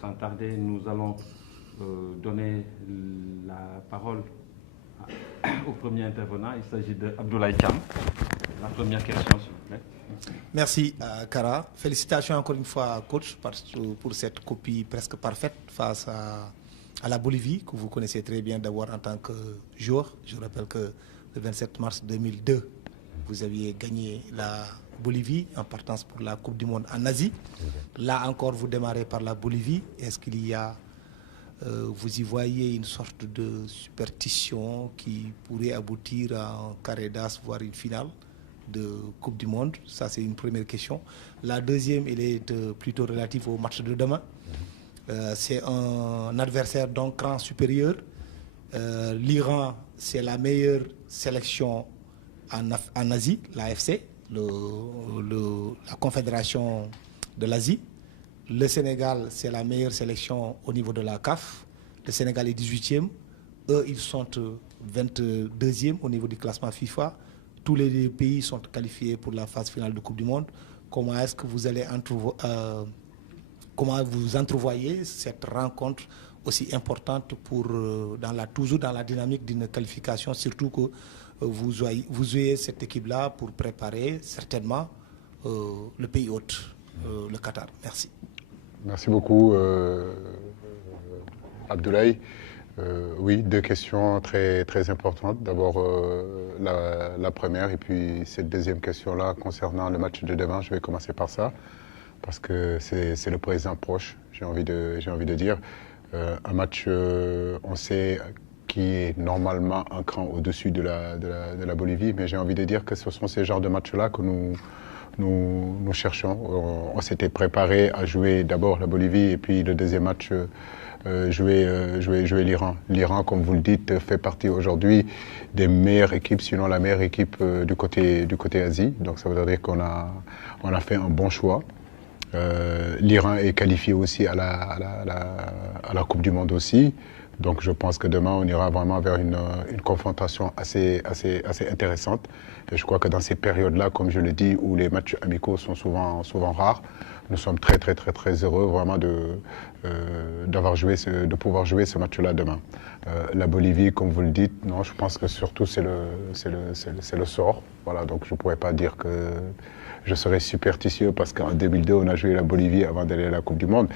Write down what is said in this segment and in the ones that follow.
Sans tarder, nous allons donner la parole au premier intervenant. Il s'agit d'Abdoulaye Thiam. La première question, s'il vous plaît. Merci, Kara. Félicitations encore une fois, coach, pour cette copie presque parfaite face à la Bolivie, que vous connaissez très bien d'abord en tant que joueur. Je rappelle que le 27 mars 2002, vous aviez gagné la Bolivie en partance pour la Coupe du Monde en Asie. Là encore, vous démarrez par la Bolivie. Est-ce qu'il y a, vous y voyez une sorte de superstition qui pourrait aboutir à un carré d'as, voire une finale de Coupe du Monde? Ça, c'est une première question. La deuxième, elle est plutôt relative au match de demain. C'est un adversaire d'un cran supérieur. L'Iran, c'est la meilleure sélection en Asie, l'AFC, la Confédération de l'Asie. Le Sénégal, c'est la meilleure sélection au niveau de la CAF. Le Sénégal est 18e. Eux, ils sont 22e au niveau du classement FIFA. Tous les pays sont qualifiés pour la phase finale de Coupe du Monde. Comment est-ce que vous allez comment vous entrevoyez cette rencontre aussi importante pour, toujours dans la dynamique d'une qualification, surtout que vous ayez cette équipe-là pour préparer certainement le pays hôte, le Qatar. Merci. Merci beaucoup, Abdoulaye. Oui, deux questions très, très importantes. D'abord, la première, et puis cette deuxième question-là concernant le match de demain. Je vais commencer par ça, parce que c'est le présent proche, j'ai envie de dire. Un match, on sait, qui est normalement un cran au-dessus de la Bolivie, mais j'ai envie de dire que ce sont ces genres de matchs-là que nous cherchons. On s'était préparé à jouer d'abord la Bolivie, et puis le deuxième match, jouer l'Iran. L'Iran, comme vous le dites, fait partie aujourd'hui des meilleures équipes, sinon la meilleure équipe du côté Asie. Donc ça veut dire qu'on a fait un bon choix. L'Iran est qualifié aussi à la Coupe du Monde aussi. Donc je pense que demain, on ira vraiment vers une confrontation assez intéressante. Et je crois que dans ces périodes-là, comme je le dis, où les matchs amicaux sont souvent rares, nous sommes très heureux vraiment de pouvoir jouer ce match-là demain. La Bolivie, comme vous le dites, non, je pense que surtout c'est le sort. Voilà, donc je ne pourrais pas dire que je serais superstitieux parce qu'en 2002, on a joué la Bolivie avant d'aller à la Coupe du Monde.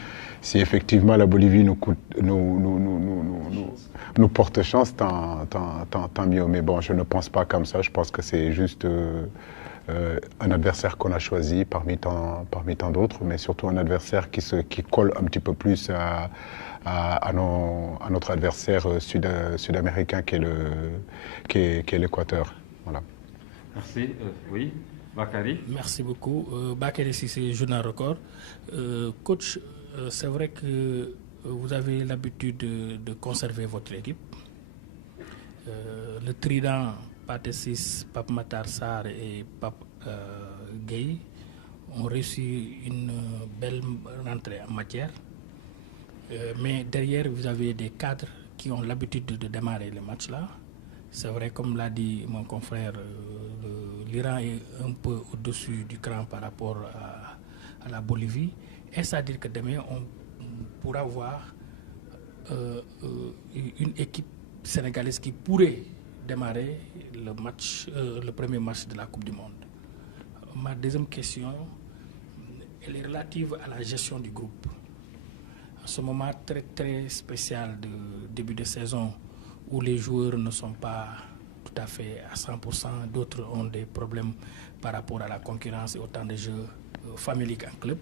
Si effectivement la Bolivie nous porte chance, tant mieux. Mais bon, je ne pense pas comme ça. Je pense que c'est juste un adversaire qu'on a choisi parmi tant d'autres, mais surtout un adversaire qui colle un petit peu plus à notre adversaire sud-américain qui est l'Équateur. Voilà. Merci. Oui. Bakary. Merci beaucoup. Bakary Cissé, Journal Record. Coach, c'est vrai que vous avez l'habitude de conserver votre équipe. Le trident Pathé Ciss, Pape Matar Sarr et Pape Gueye ont réussi une belle rentrée en matière. Mais derrière, vous avez des cadres qui ont l'habitude de démarrer les matchs là. C'est vrai, comme l'a dit mon confrère, l'Iran est un peu au-dessus du cran par rapport à la Bolivie. Est-ce à dire que demain, on pourra voir une équipe sénégalaise qui pourrait démarrer le premier match de la Coupe du Monde? Ma deuxième question, elle est relative à la gestion du groupe. En ce moment très spécial de début de saison, où les joueurs ne sont pas tout à fait à 100%, d'autres ont des problèmes par rapport à la concurrence et au temps de jeu familial en club.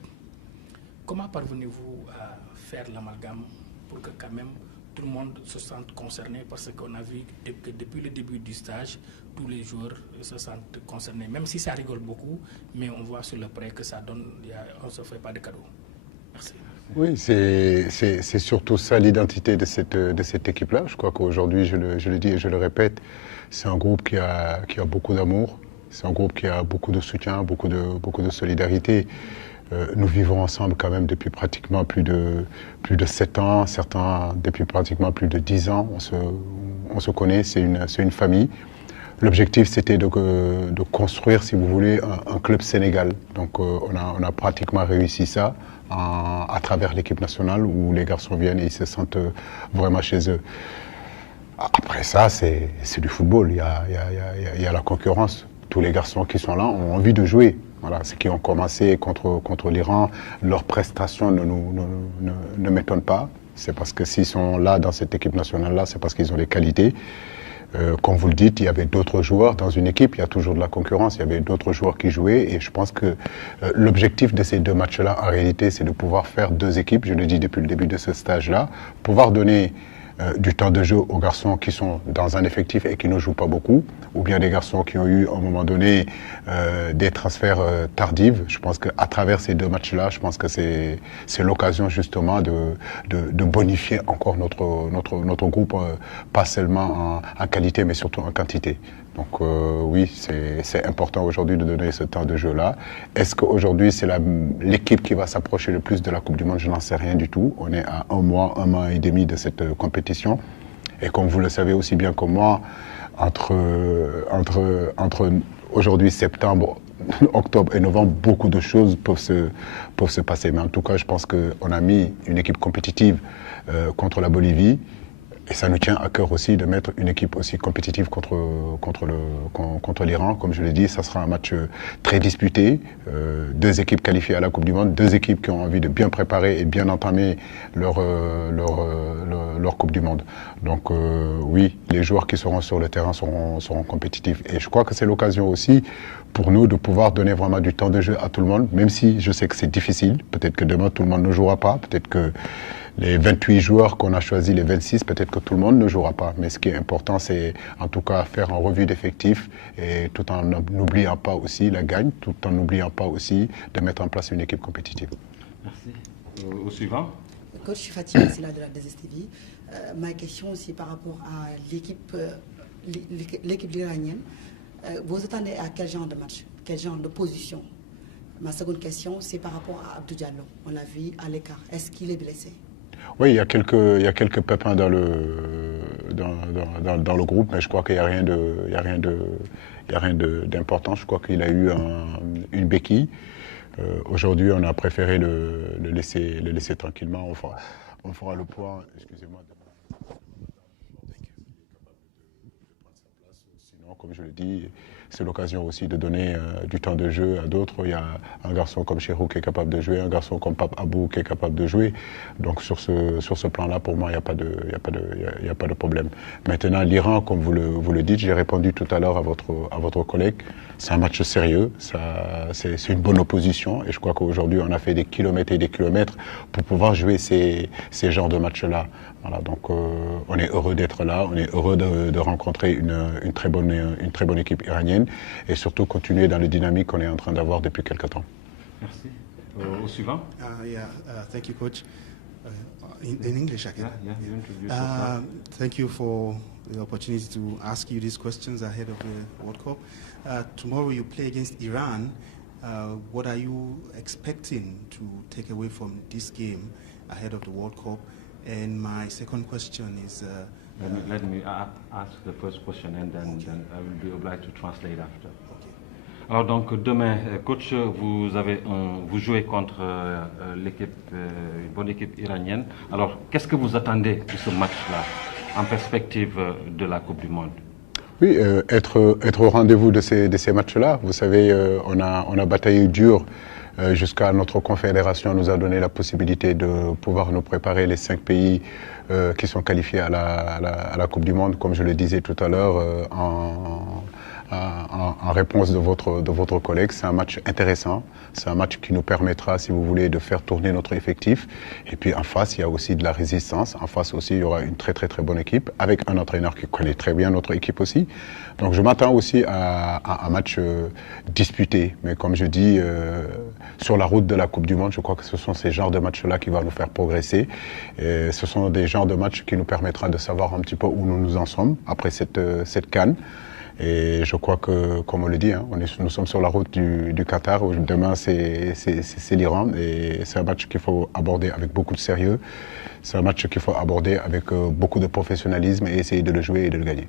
Comment parvenez-vous à faire l'amalgame pour que quand même tout le monde se sente concerné? Parce qu'on a vu que depuis le début du stage, tous les joueurs se sentent concernés, même si ça rigole beaucoup, mais on voit sur le prêt que ça donne, on ne se fait pas de cadeaux. Merci. Oui, c'est surtout ça l'identité de cette équipe-là. Je crois qu'aujourd'hui, je le dis et je le répète, c'est un groupe qui a beaucoup d'amour, c'est un groupe qui a beaucoup de soutien, beaucoup de solidarité. Nous vivons ensemble quand même depuis pratiquement plus de 7 ans, certains depuis pratiquement plus de 10 ans. On se connaît, c'est une famille. L'objectif, c'était de construire, si vous voulez, un club Sénégal. Donc, on a pratiquement réussi ça. à travers l'équipe nationale où les garçons viennent et ils se sentent vraiment chez eux. Après ça, c'est du football, il y a la concurrence. Tous les garçons qui sont là ont envie de jouer. Voilà, ceux qui ont commencé contre l'Iran, leurs prestations ne m'étonnent pas. C'est parce que s'ils sont là dans cette équipe nationale-là, c'est parce qu'ils ont les qualités. Comme vous le dites, il y avait d'autres joueurs dans une équipe, il y a toujours de la concurrence, il y avait d'autres joueurs qui jouaient et je pense que l'objectif de ces deux matchs-là, en réalité, c'est de pouvoir faire deux équipes, je le dis depuis le début de ce stage-là, pouvoir donner du temps de jeu aux garçons qui sont dans un effectif et qui ne jouent pas beaucoup, ou bien des garçons qui ont eu à un moment donné des transferts tardifs. Je pense qu'à travers ces deux matchs-là, je pense que c'est l'occasion justement de bonifier encore notre groupe, pas seulement en qualité mais surtout en quantité. Donc oui, c'est important aujourd'hui de donner ce temps de jeu-là. Est-ce qu'aujourd'hui c'est l'équipe qui va s'approcher le plus de la Coupe du Monde? Je n'en sais rien du tout. On est à un mois et demi de cette compétition. Et comme vous le savez aussi bien que moi, entre aujourd'hui septembre, octobre et novembre, beaucoup de choses peuvent se passer. Mais en tout cas, je pense qu'on a mis une équipe compétitive contre la Bolivie. Et ça nous tient à cœur aussi de mettre une équipe aussi compétitive contre l'Iran. Comme je l'ai dit, ça sera un match très disputé. Deux équipes qualifiées à la Coupe du Monde, deux équipes qui ont envie de bien préparer et bien entamer leur Coupe du Monde. Donc oui, les joueurs qui seront sur le terrain seront compétitifs. Et je crois que c'est l'occasion aussi pour nous de pouvoir donner vraiment du temps de jeu à tout le monde, même si je sais que c'est difficile. Peut-être que demain, tout le monde ne jouera pas. Peut-être que les 28 joueurs qu'on a choisis, les 26, peut-être que tout le monde ne jouera pas. Mais ce qui est important, c'est en tout cas faire une revue d'effectifs et tout en n'oubliant pas aussi la gagne, tout en n'oubliant pas aussi de mettre en place une équipe compétitive. Merci. Au suivant. Coach, je suis Fatima, c'est là de la DSTV. Ma question aussi par rapport à l'équipe iranienne. Vous attendez à quel genre de match, quel genre de position? Ma seconde question, c'est par rapport à Abdou Diallo. On l'a vu à l'écart. Est-ce qu'il est blessé? Oui, il y a quelques pépins dans le groupe, mais je crois qu'il n'y a rien d'important. Je crois qu'il a eu une béquille. Aujourd'hui, on a préféré le laisser tranquillement. On fera le point. Excusez-moi. Sinon, comme je le dis, c'est l'occasion aussi de donner du temps de jeu à d'autres. Il y a un garçon comme Cheikhou qui est capable de jouer, un garçon comme Pape Abou qui est capable de jouer. Donc sur ce plan-là, pour moi, il n'y a pas de problème. Maintenant, l'Iran, comme vous le dites, j'ai répondu tout à l'heure à votre collègue, c'est un match sérieux, c'est une bonne opposition et je crois qu'aujourd'hui, on a fait des kilomètres et des kilomètres pour pouvoir jouer ces genres de matchs-là. Voilà, donc on est heureux d'être là, on est heureux de rencontrer une très bonne équipe iranienne et surtout continuer dans le dynamique qu'on est en train d'avoir depuis quelques temps. Merci. Au suivant. Thank you, Coach. In English, I can. You introduce yourself. Thank you for the opportunity to ask you these questions ahead of the World Cup. Tomorrow you play against Iran. What are you expecting to take away from this game ahead of the World Cup? And my second question is... let me ask the first question and then I will be obliged to translate after. Okay. Alors donc demain, coach, vous jouez contre une bonne équipe iranienne. Alors qu'est-ce que vous attendez de ce match-là en perspective de la Coupe du Monde? Oui, être au rendez-vous de ces matchs-là. Vous savez, on a bataillé dur. Jusqu'à notre confédération nous a donné la possibilité de pouvoir nous préparer les 5 pays qui sont qualifiés à la Coupe du Monde, comme je le disais tout à l'heure, en réponse de votre collègue. C'est un match intéressant, c'est un match qui nous permettra, si vous voulez, de faire tourner notre effectif. Et puis en face, il y a aussi de la résistance. En face aussi, il y aura une très très très bonne équipe, avec un entraîneur qui connaît très bien notre équipe aussi. Donc je m'attends aussi à un match disputé. Mais comme je dis, sur la route de la Coupe du Monde, je crois que ce sont ces genres de matchs-là qui vont nous faire progresser. Et ce sont des genres de matchs qui nous permettront de savoir un petit peu où nous en sommes après cette CAN. Et je crois que, comme on le dit, hein, nous sommes sur la route du Qatar. Où demain, c'est l'Iran. Et c'est un match qu'il faut aborder avec beaucoup de sérieux. C'est un match qu'il faut aborder avec beaucoup de professionnalisme et essayer de le jouer et de le gagner.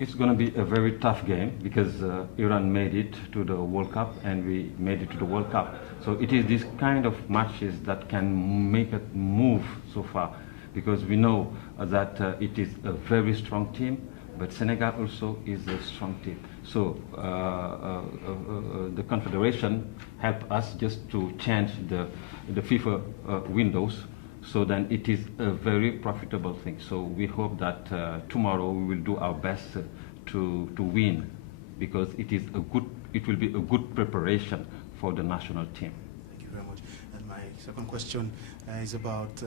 It's going to be a very tough game because Iran made it to the World Cup and we made it to the World Cup. So it is this kind of matches that can make it move so far because we know that it is a very strong team, but Senegal also is a strong team. So the Confederation helped us just to change the FIFA windows. So then it is a very profitable thing. So we hope that tomorrow we will do our best to win because it will be a good preparation for the national team. Thank you very much. And my second question is about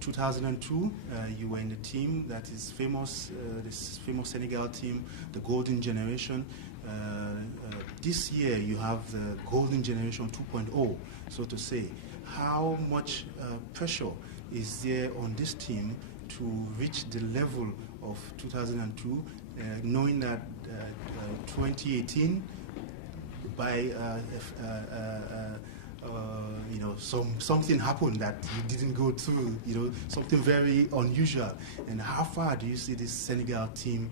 2002. You were in the team that is famous, this famous Senegal team, the Golden Generation. This year you have the Golden Generation 2.0, so to say. How much pressure is there on this team to reach the level of 2002, knowing that 2018, by something happened that you didn't go through, something very unusual. And how far do you see this Senegal team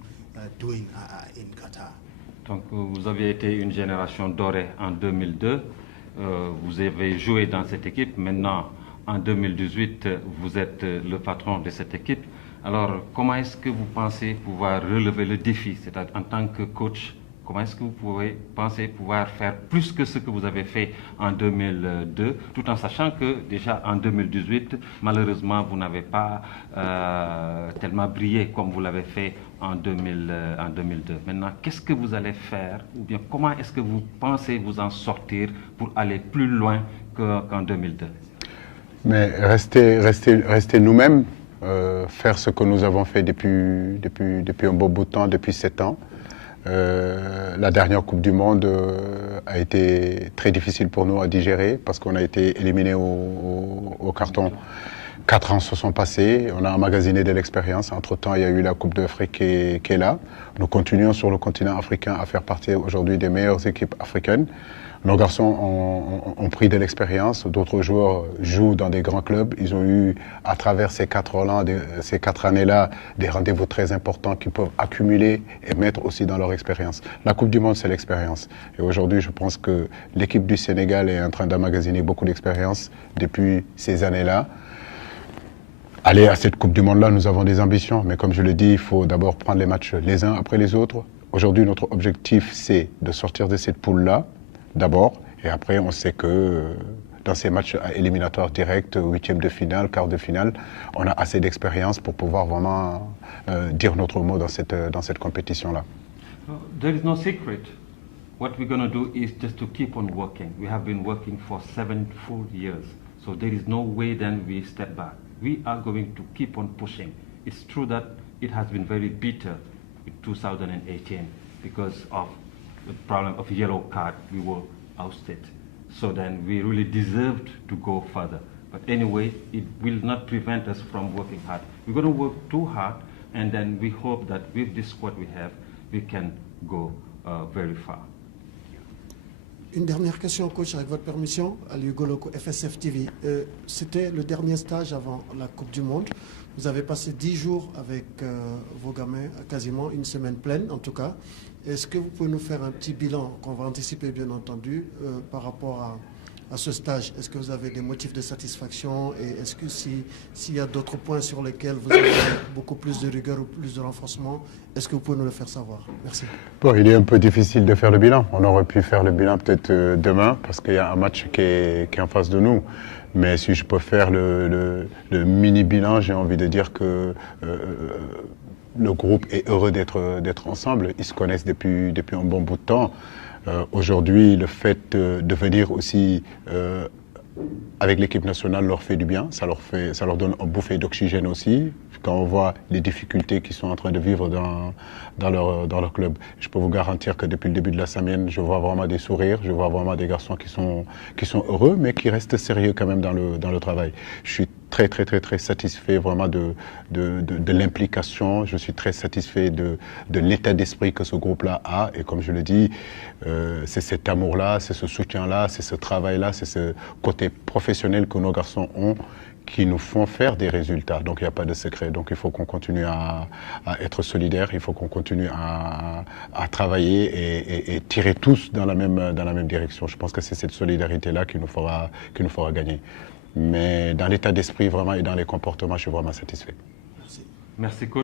doing in Qatar? Donc vous avez été une génération dorée en 2002. Vous avez joué dans cette équipe. Maintenant, en 2018, vous êtes le patron de cette équipe. Alors, comment est-ce que vous pensez pouvoir relever le défi? C'est-à-dire, en tant que coach, comment est-ce que vous pensez pouvoir faire plus que ce que vous avez fait en 2002, tout en sachant que déjà en 2018, malheureusement, vous n'avez pas tellement brillé comme vous l'avez fait en 2002. Maintenant, qu'est-ce que vous allez faire ou bien comment est-ce que vous pensez vous en sortir pour aller plus loin qu'en 2002? Mais rester nous-mêmes, faire ce que nous avons fait depuis un bon bout de temps, depuis 7 ans. La dernière Coupe du Monde a été très difficile pour nous à digérer parce qu'on a été éliminé au carton. 4 ans se sont passés, on a emmagasiné de l'expérience. Entre-temps, il y a eu la Coupe d'Afrique qui est là. Nous continuons sur le continent africain à faire partie aujourd'hui des meilleures équipes africaines. Nos garçons ont pris de l'expérience, d'autres joueurs jouent dans des grands clubs. Ils ont eu, à travers ces 4 années-là, des rendez-vous très importants qu'ils peuvent accumuler et mettre aussi dans leur expérience. La Coupe du Monde, c'est l'expérience. Et aujourd'hui, je pense que l'équipe du Sénégal est en train d'emmagasiner beaucoup d'expérience depuis ces années-là. Aller à cette Coupe du Monde-là, nous avons des ambitions, mais comme je le dis, il faut d'abord prendre les matchs les uns après les autres. Aujourd'hui, notre objectif, c'est de sortir de cette poule-là, d'abord, et après, on sait que dans ces matchs éliminatoires directs, 8e de finale, quart de finale, on a assez d'expérience pour pouvoir vraiment dire notre mot dans cette compétition-là. There is no secret. What we're going to do is just to keep on working. We have been working for 7 full years, so there is no way then we step back. We are going to keep on pushing. It's true that it has been very bitter in 2018 because of the problem of yellow card. We were ousted. So then we really deserved to go further. But anyway, it will not prevent us from working hard. We're going to work too hard, and then we hope that with this squad we have, we can go very far. Une dernière question, coach, avec votre permission, à Goloko, FSF TV. C'était le dernier stage avant la Coupe du Monde. Vous avez passé 10 jours avec vos gamins, quasiment une semaine pleine en tout cas. Est-ce que vous pouvez nous faire un petit bilan, qu'on va anticiper bien entendu, par rapport à ce stage? Est-ce que vous avez des motifs de satisfaction et est-ce que s'il y a d'autres points sur lesquels vous avez beaucoup plus de rigueur ou plus de renforcement, est-ce que vous pouvez nous le faire savoir? Merci. Bon, il est un peu difficile de faire le bilan. On aurait pu faire le bilan peut-être demain parce qu'il y a un match qui est en face de nous. Mais si je peux faire le mini-bilan, j'ai envie de dire que le groupe est heureux d'être ensemble. Ils se connaissent depuis un bon bout de temps. Aujourd'hui, le fait de venir aussi avec l'équipe nationale leur fait du bien. Ça leur donne un bouffée d'oxygène aussi. Quand on voit les difficultés qu'ils sont en train de vivre dans leur club. Je peux vous garantir que depuis le début de la semaine, je vois vraiment des sourires, je vois vraiment des garçons qui sont heureux, mais qui restent sérieux quand même dans le travail. Je suis très satisfait vraiment de l'implication. Je suis très satisfait de l'état d'esprit que ce groupe-là a. Et comme je le dis, c'est cet amour-là, c'est ce soutien-là, c'est ce travail-là, c'est ce côté professionnel que nos garçons ont qui nous font faire des résultats. Donc il n'y a pas de secret. Donc il faut qu'on continue à être solidaires, il faut qu'on continue à travailler et tirer tous dans la même direction. Je pense que c'est cette solidarité-là qui nous fera gagner. Mais dans l'état d'esprit vraiment et dans les comportements, je suis vraiment satisfait. Merci coach.